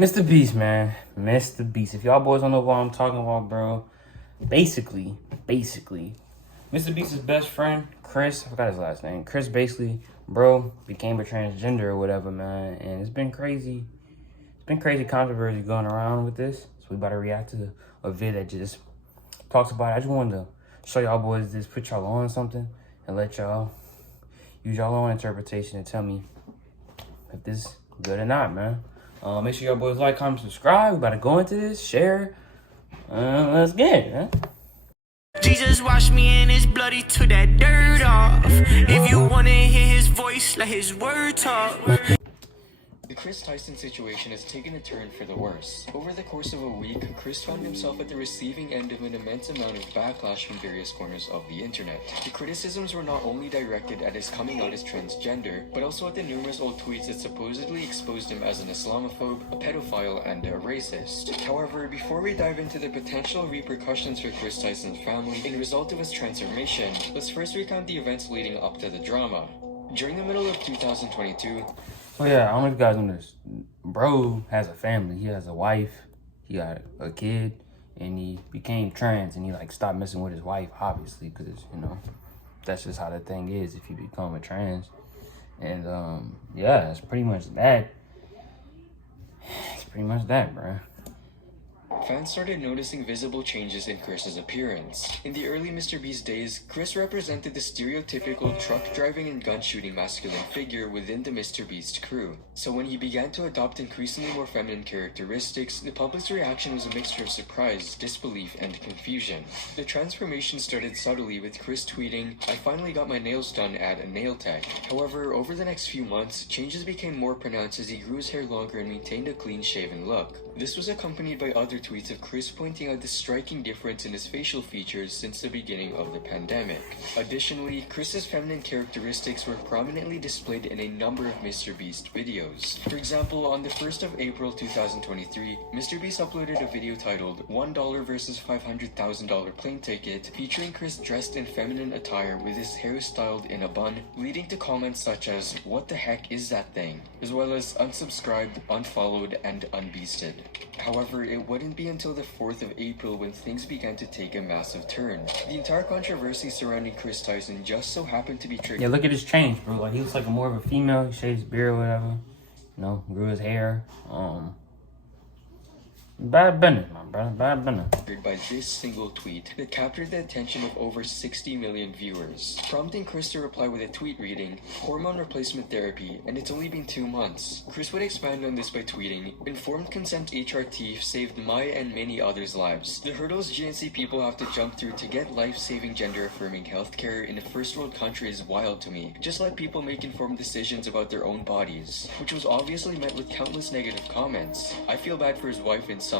Mr. Beast, man. Mr. Beast. If y'all boys don't know what I'm talking about, bro. Basically, Mr. Beast's best friend, Chris, I forgot his last name. Chris basically, bro, became a transgender or whatever, man. And it's been crazy. It's been crazy controversy going around with this. So we about to react to a vid that just talks about it. I just wanted to show y'all boys this, put y'all on something, and let y'all use y'all own interpretation and tell me if this is good or not, man. Make sure y'all boys like, comment, subscribe. We about to go into this, share. Let's get it, man. Jesus washed me and his blood, he took that dirt off. If you wanna hear his voice, let his word talk. The Chris Tyson situation has taken a turn for the worse. Over the course of a week, Chris found himself at the receiving end of an immense amount of backlash from various corners of the internet. The criticisms were not only directed at his coming out as transgender, but also at the numerous old tweets that supposedly exposed him as an Islamophobe, a pedophile, and a racist. However, before we dive into the potential repercussions for Chris Tyson's family in result of his transformation, let's first recount the events leading up to the drama. During the middle of 2022, So yeah, I don't know if you guys know this. Bro has a family. He has a wife. He got a kid. And he became trans. And he like stopped messing with his wife, obviously. Because, you know, that's just how the thing is if you become a trans. And yeah, it's pretty much that. It's pretty much that, bro. fans started noticing visible changes in Chris's appearance. In the early Mr. Beast days, Chris represented the stereotypical truck-driving and gun-shooting masculine figure within the Mr. Beast crew. So when he began to adopt increasingly more feminine characteristics, the public's reaction was a mixture of surprise, disbelief, and confusion. The transformation started subtly with Chris tweeting, "I finally got my nails done at a nail tech." However, over the next few months, changes became more pronounced as he grew his hair longer and maintained a clean-shaven look. This was accompanied by other tweets of Chris pointing out the striking difference in his facial features since the beginning of the pandemic. Additionally, Chris's feminine characteristics were prominently displayed in a number of Mr. Beast videos. For example, on the 1st of April 2023, Mr. Beast uploaded a video titled $1 versus $500,000 plane ticket, featuring Chris dressed in feminine attire with his hair styled in a bun, leading to comments such as, "What the heck is that thing?" as well as unsubscribed, unfollowed, and unbeasted. However, it wouldn't be until the 4th of April when things began to take a massive turn. The entire controversy surrounding Chris Tyson just so happened to be triggered. Yeah, look at his change, bro. Like, he looks like more of a female. He shaved his beard or whatever. You know, grew his hair. Bad business, my brother. Bad business. By this single tweet that captured the attention of over 60 million viewers, prompting Chris to reply with a tweet reading, "Hormone replacement therapy, and it's only been 2 months." Chris would expand on this by tweeting, "Informed consent HRT saved my and many others' lives. The hurdles GNC people have to jump through to get life-saving gender-affirming healthcare in a first-world country is wild to me. Just let people make informed decisions about their own bodies," which was obviously met with countless negative comments. "I feel bad for his wife and son.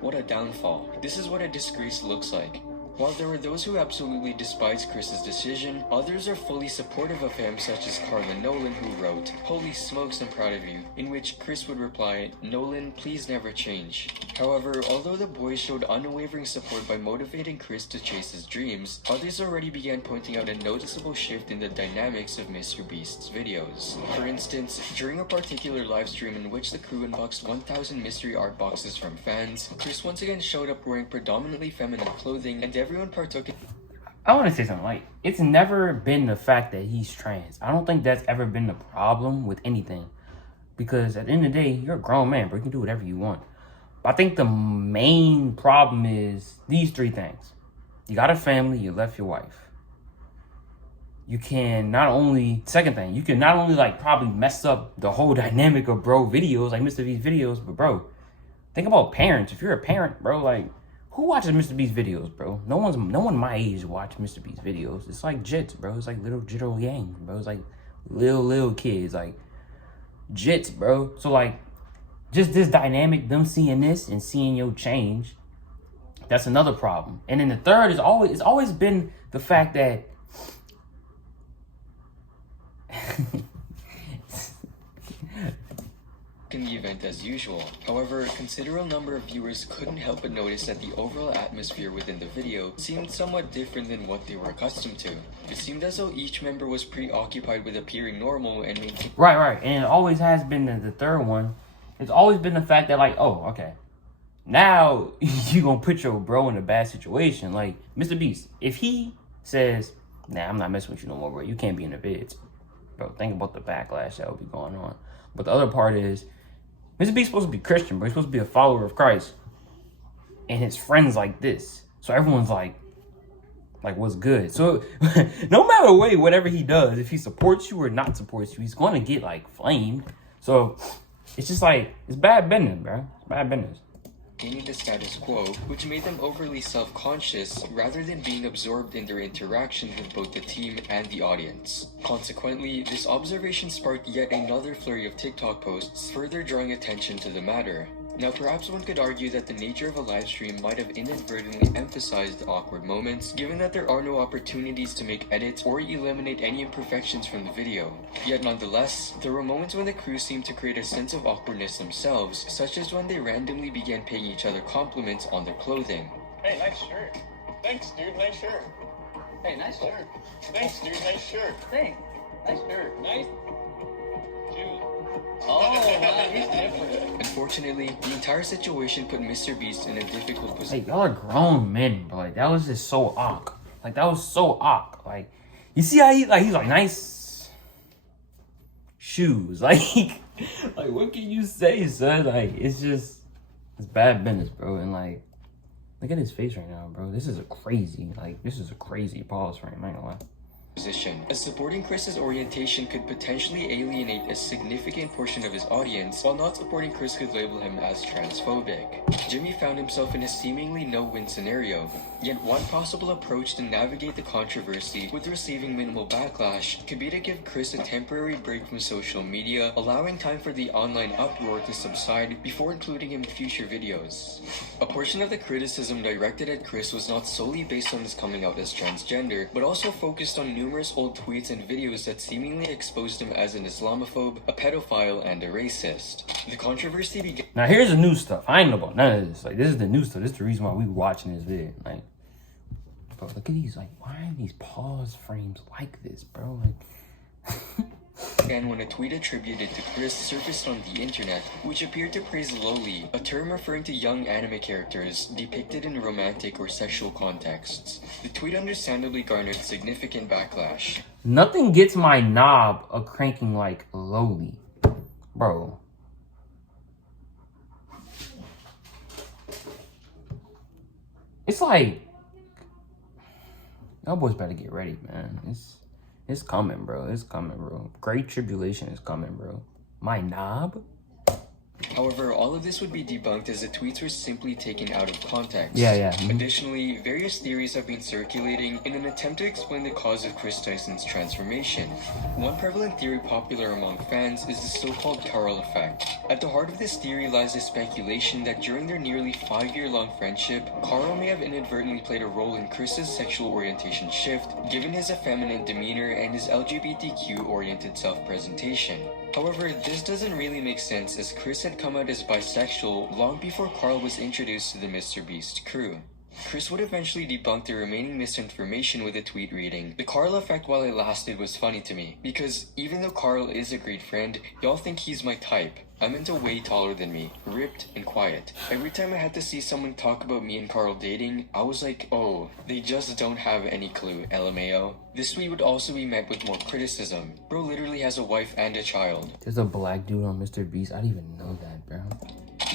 What a downfall. This is what a disgrace looks like." While there were those who absolutely despised Chris's decision, others are fully supportive of him, such as Carla Nolan, who wrote, "Holy smokes, I'm proud of you," in which Chris would reply, "Nolan, please never change." However, although the boys showed unwavering support by motivating Chris to chase his dreams, others already began pointing out a noticeable shift in the dynamics of Mr. Beast's videos. For instance, during a particular livestream in which the crew unboxed 1,000 mystery art boxes from fans, Chris once again showed up wearing predominantly feminine clothing, and everyone partook in. I want to say something. Like, it's never been the fact that he's trans. I don't think that's ever been the problem with anything. Because at the end of the day, you're a grown man, bro. You can do whatever you want. But I think the main problem is these 3 things. You got a family, you left your wife. You can not only, second thing, you can not only like probably mess up the whole dynamic of bro videos, like Mr. Beast videos, but bro, think about parents. If you're a parent, bro, like, who watches Mr. Beast videos, bro? No one my age watch Mr. Beast videos. It's like jits, bro. It's like little Jitto Yang, bro. It's like little kids, like jits, bro. So like, just this dynamic, them seeing this and seeing your change, that's another problem. And then the third is it's always been the fact that in the event as usual. However, a considerable number of viewers couldn't help but notice that the overall atmosphere within the video seemed somewhat different than what they were accustomed to. It seemed as though each member was preoccupied with appearing normal and maintaining. Right. And it always has been the third one It's always been the fact that, like, oh, okay, now you gonna put your bro in a bad situation. Like, Mr. Beast, if he says, nah, I'm not messing with you no more, bro, you can't be in the vids, bro, think about the backlash that will be going on. But the other part is, Mr. Beast's supposed to be Christian, bro. He's supposed to be a follower of Christ. And his friends like this. So everyone's like, what's good? So no matter whatever he does, if he supports you or not supports you, he's going to get, like, flamed. So it's just like, it's bad business, bro. It's bad business. Maintaining the status quo, which made them overly self-conscious rather than being absorbed in their interactions with both the team and the audience. Consequently, this observation sparked yet another flurry of TikTok posts, further drawing attention to the matter. Now, perhaps one could argue that the nature of a live stream might have inadvertently emphasized awkward moments, given that there are no opportunities to make edits or eliminate any imperfections from the video. Yet nonetheless, there were moments when the crew seemed to create a sense of awkwardness themselves, such as when they randomly began paying each other compliments on their clothing. Hey, nice shirt. Thanks, dude, nice shirt. Hey, nice shirt. Thanks, dude, nice shirt. Thanks. Nice shirt. Nice shoes. Oh, wow, he's different. Unfortunately, the entire situation put Mr. Beast in a difficult position. Like, y'all are grown men, but, like, that was just so awk. Like, that was so awk. Like, you see how he's like, nice shoes. Like, what can you say, son? Like, it's bad business, bro. And, like, look at his face right now, bro. This is a crazy pause frame. I ain't gonna lie. As supporting Chris's orientation could potentially alienate a significant portion of his audience, while not supporting Chris could label him as transphobic. Jimmy found himself in a seemingly no-win scenario, yet one possible approach to navigate the controversy with receiving minimal backlash could be to give Chris a temporary break from social media, allowing time for the online uproar to subside before including him in future videos. A portion of the criticism directed at Chris was not solely based on his coming out as transgender, but also focused on numerous old tweets and videos that seemingly exposed him as an Islamophobe, a pedophile, and a racist. The controversy began. Now here's the new stuff. I ain't know about none of this. Like, this is the new stuff. This is the reason why we watching this video. Like, bro, look at these. Like, why are these pause frames like this, bro? Like. And when a tweet attributed to Chris surfaced on the internet, which appeared to praise loli, a term referring to young anime characters depicted in romantic or sexual contexts. The tweet understandably garnered significant backlash. Nothing gets my knob a cranking like loli, bro. It's like, y'all boys better get ready, man. It's coming, bro. It's coming, bro. Great tribulation is coming, bro. My knob? However, all of this would be debunked as the tweets were simply taken out of context. Yeah. Mm-hmm. Additionally, various theories have been circulating in an attempt to explain the cause of Chris Tyson's transformation. One prevalent theory popular among fans is the so-called Carl effect. At the heart of this theory lies a speculation that during their nearly 5-year-long friendship, Carl may have inadvertently played a role in Chris's sexual orientation shift, given his effeminate demeanor and his LGBTQ-oriented self-presentation. However, this doesn't really make sense, as Chris had come out as bisexual long before Carl was introduced to the Mr. Beast crew. Chris would eventually debunk the remaining misinformation with a tweet reading, "The Carl effect while it lasted was funny to me, because even though Carl is a great friend, y'all think he's my type. I'm into way taller than me, ripped and quiet. Every time I had to see someone talk about me and Carl dating, I was like, oh, they just don't have any clue, LMAO. This tweet would also be met with more criticism. Bro literally has a wife and a child. There's a black dude on Mr. Beast. I didn't even know that, bro.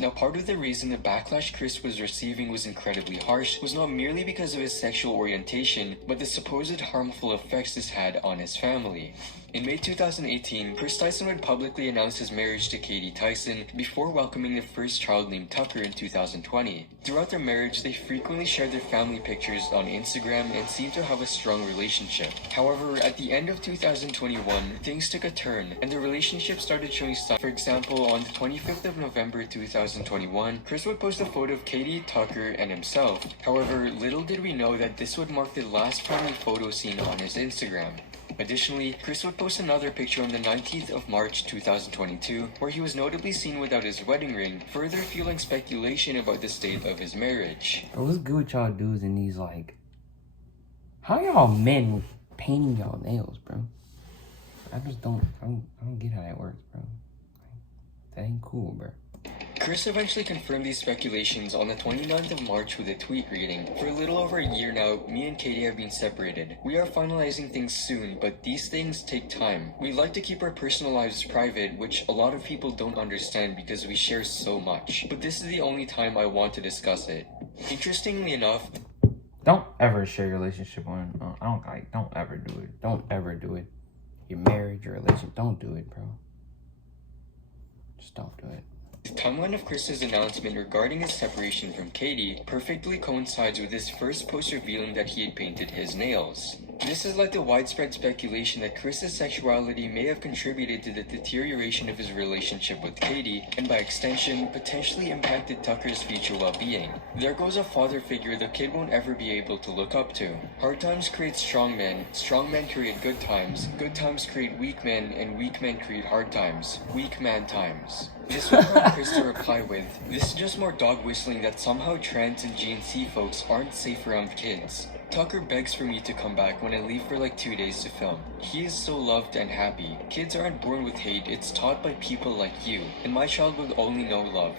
Now, part of the reason the backlash Chris was receiving was incredibly harsh was not merely because of his sexual orientation, but the supposed harmful effects this had on his family. In May 2018, Chris Tyson would publicly announce his marriage to Katie Tyson before welcoming their first child named Tucker in 2020. Throughout their marriage, they frequently shared their family pictures on Instagram and seemed to have a strong relationship. However, at the end of 2021, things took a turn, and the relationship started showing signs. For example, on the 25th of November 2021, Chris would post a photo of Katie, Tucker, and himself. However, little did we know that this would mark the last family photo seen on his Instagram. Additionally, Chris would post another picture on the 19th of March 2022, where he was notably seen without his wedding ring, further fueling speculation about the state of his marriage. Bro, what's good with y'all dudes in these, like, how y'all men painting y'all nails, bro? I don't get how that works, bro. That ain't cool, bro. Chris eventually confirmed these speculations on the 29th of March with a tweet reading, "For a little over a year now, me and Katie have been separated. We are finalizing things soon, but these things take time. We like to keep our personal lives private, which a lot of people don't understand because we share so much. But this is the only time I want to discuss it." Interestingly enough, don't ever share your relationship on. Don't ever do it. Don't ever do it. Your marriage, your relationship. Don't do it, bro. Just don't do it. the timeline of Chris's announcement regarding his separation from Katie perfectly coincides with his first post revealing that he had painted his nails. This has led to widespread speculation that Chris's sexuality may have contributed to the deterioration of his relationship with Katie, and by extension, potentially impacted Tucker's future well-being. There goes a father figure the kid won't ever be able to look up to. Hard times create strong men create good times create weak men, and weak men create hard times, weak man times. This would prompt Chris to reply with, "This is just more dog whistling that somehow trans and GNC folks aren't safe around kids. Tucker begs for me to come back when I leave for like 2 days to film. He is so loved and happy. Kids aren't born with hate, it's taught by people like you, and my child will only know love.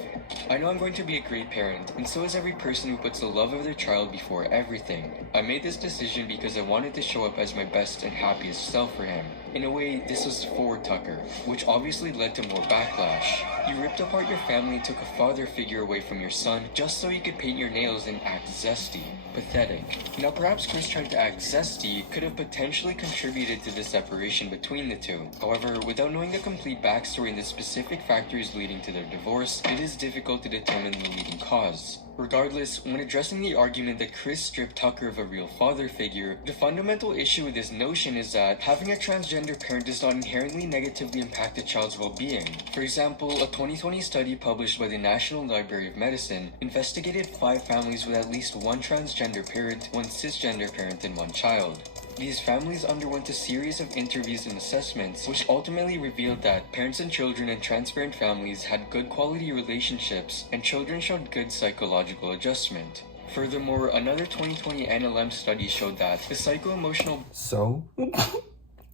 I know I'm going to be a great parent, and so is every person who puts the love of their child before everything. I made this decision because I wanted to show up as my best and happiest self for him. In a way, this was for Tucker, which obviously led to more backlash. You ripped apart your family and took a father figure away from your son just so you could paint your nails and act zesty. Pathetic." Now perhaps Chris trying to act zesty could have potentially contributed to the separation between the two. However, without knowing the complete backstory and the specific factors leading to their divorce, it is difficult to determine the leading cause. Regardless, when addressing the argument that Chris stripped Tucker of a real father figure, the fundamental issue with this notion is that having a transgender parent does not inherently negatively impact a child's well-being. For example, a 2020 study published by the National Library of Medicine investigated 5 families with at least one transgender parent, one cisgender parent, and one child. These families underwent a series of interviews and assessments, which ultimately revealed that parents and children in transparent families had good quality relationships, and children showed good psychological adjustment. Furthermore, another 2020 NLM study showed that the psycho-emotional... So?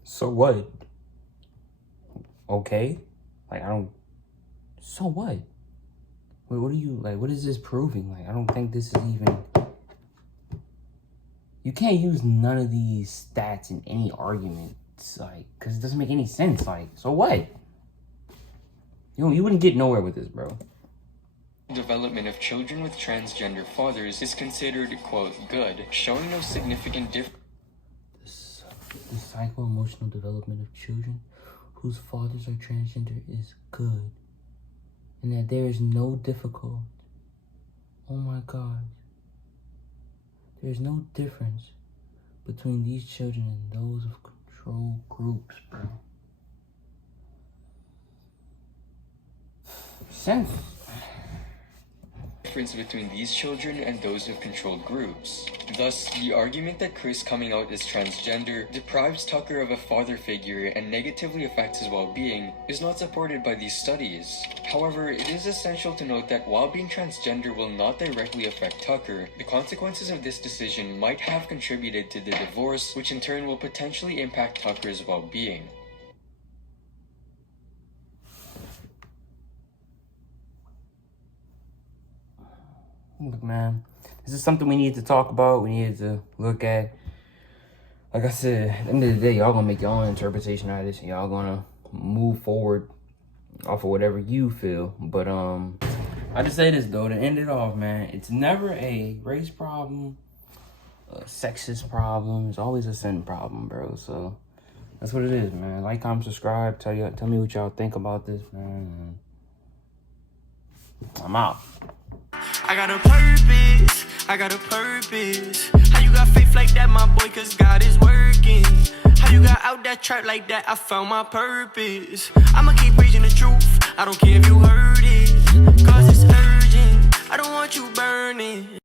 So what? Okay? Like, I don't... So what? What are you, like, what is this proving? Like, I don't think this is even... You can't use none of these stats in any arguments, like, because it doesn't make any sense. Like, so what? You wouldn't get nowhere with this, bro. Development of children with transgender fathers is considered, quote, good, showing no significant difference. The psycho-emotional development of children whose fathers are transgender is good, and that there is no difficult. Oh my God. There is no difference between these children and those of control groups, bro. Sense. Difference between these children and those of controlled groups. Thus, the argument that Chris coming out as transgender deprives Tucker of a father figure and negatively affects his well-being is not supported by these studies. However, it is essential to note that while being transgender will not directly affect Tucker, the consequences of this decision might have contributed to the divorce, which in turn will potentially impact Tucker's well-being. Look, man, this is something we need to talk about. We need to look at. Like I said, at the end of the day, y'all gonna make your own interpretation out of this, and y'all gonna move forward off of whatever you feel. But I just say this though, to end it off, man, it's never a race problem, a sexist problem. It's always a sin problem, bro. So that's what it is, man. Like, comment, subscribe. Tell me what y'all think about this, man. I'm out. I got a purpose. How you got faith like that, my boy, cause God is working. How you got out that trap like that, I found my purpose. I'ma keep preaching the truth, I don't care if you heard it, cause it's urgent. I don't want you burning.